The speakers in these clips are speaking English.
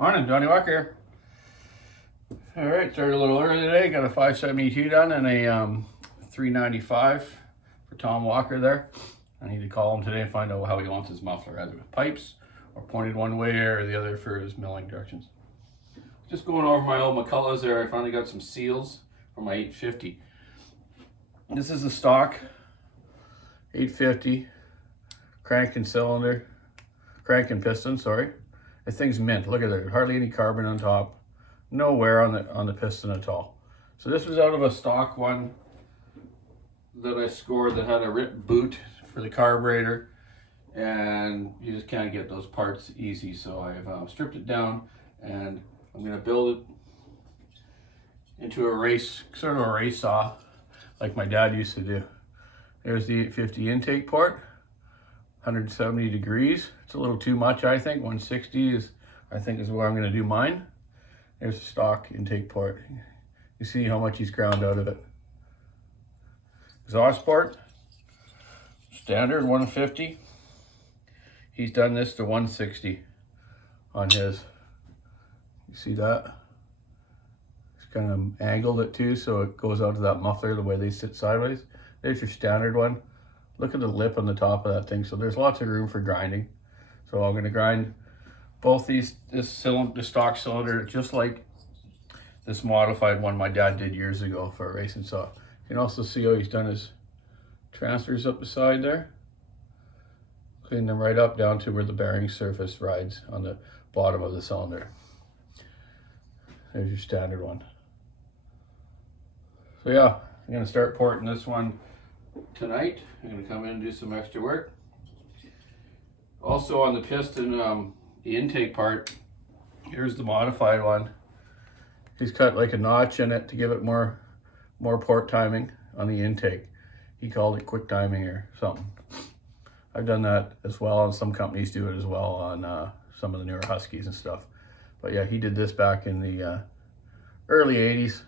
Morning, Donny Walker here. All right, started a little early today. Got a 572 done and a 395 for Tom Walker there. I need to call him today and find out how he wants his muffler, either with pipes or pointed one way or the other for his milling directions. Just going over my old McCullochs there. I finally got some seals for my 850. This is the stock 850 crank and piston, sorry. The thing's mint. Look at that. Hardly any carbon on top. No wear on the piston at all. So this was out of a stock one that I scored that had a ripped boot for the carburetor, and you just can't get those parts easy. So I've stripped it down, and I'm going to build it into a race saw like my dad used to do. There's the 850 intake port. 170 degrees. It's a little too much, I think. 160 is where I'm going to do mine. There's the stock intake port. You see how much he's ground out of it. Exhaust port, standard 150. He's done this to 160 on his. You see that? He's kind of angled it too, so it goes out to that muffler the way they sit sideways. There's your standard one. Look at the lip on the top of that thing. So there's lots of room for grinding. So I'm going to grind both this stock cylinder, just like this modified one my dad did years ago for a racing saw. You can also see how he's done his transfers up the side there. Clean them right up down to where the bearing surface rides on the bottom of the cylinder. There's your standard one. So yeah, I'm going to start porting this one tonight. I'm going to come in and do some extra work. Also on the piston, the intake part, here's the modified one. He's cut like a notch in it to give it more port timing on the intake. He called it quick timing or something. I've done that as well, and some companies do it as well on some of the newer Huskies and stuff. But yeah, he did this back in the early 80s.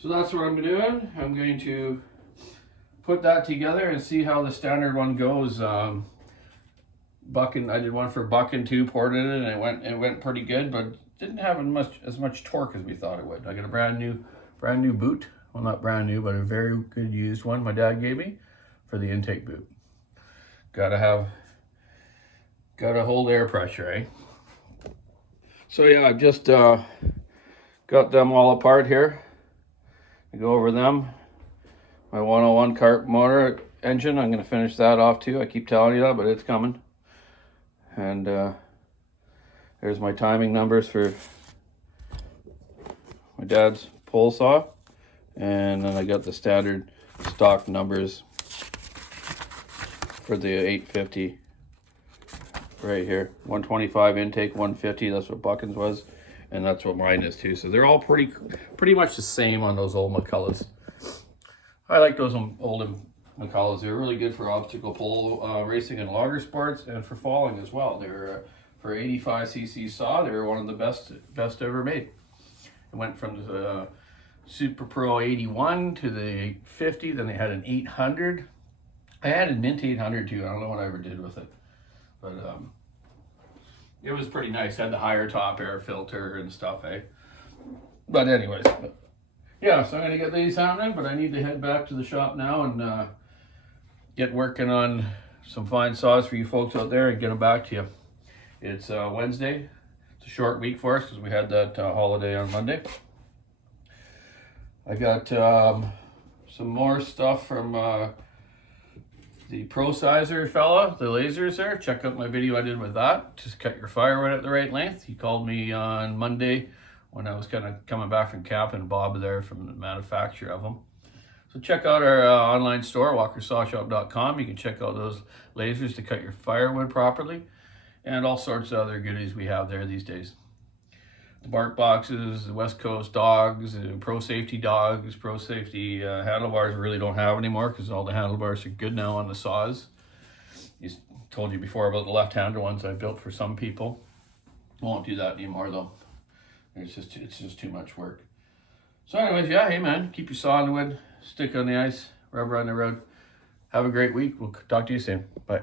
So that's what I'm doing. I'm going to put that together and see how the standard one goes. I did one for buck and two, ported it, and it went pretty good, but didn't have as much torque as we thought it would. I got a brand new boot. Well, not brand new, but a very good used one my dad gave me for the intake boot. Gotta hold air pressure, eh? So yeah, I've just got them all apart here. I go over them. My 101 cart motor engine, I'm going to finish that off too. I keep telling you that, but it's coming. And there's my timing numbers for my dad's pole saw. And then I got the standard stock numbers for the 850 right here. 125 intake, 150, that's what Buckin's was. And that's what mine is too. So they're all pretty much the same on those old McCullochs. I like those old McCullochs. They're really good for obstacle pole racing and logger sports, and for falling as well. They're for 85cc saw. They were one of the best ever made. It went from the Super Pro 81 to the 850. Then they had an 800. I had a mint 800 too. I don't know what I ever did with it, but it was pretty nice. Had the higher top air filter and stuff, eh? But anyways, yeah, so I'm going to get these happening, but I need to head back to the shop now and get working on some fine saws for you folks out there and get them back to you. It's Wednesday. It's a short week for us because we had that holiday on Monday. I got some more stuff from the Pro Sizer fella, the lasers there. Check out my video I did with that. Just cut your firewood at the right length. He called me on Monday when I was kind of coming back from camp, and Bob there from the manufacturer of them. So check out our online store, walkersawshop.com. You can check out those lasers to cut your firewood properly, and all sorts of other goodies we have there these days. The bark boxes, the West Coast dogs, Pro Safety dogs, Pro Safety handlebars we really don't have anymore because all the handlebars are good now on the saws. I told you before about the left-hander ones I built for some people. Won't do that anymore though. It's just too much work. So anyways, yeah, hey man, keep your saw on the wood, stick on the ice, rubber on the road. Have a great week. We'll talk to you soon. Bye.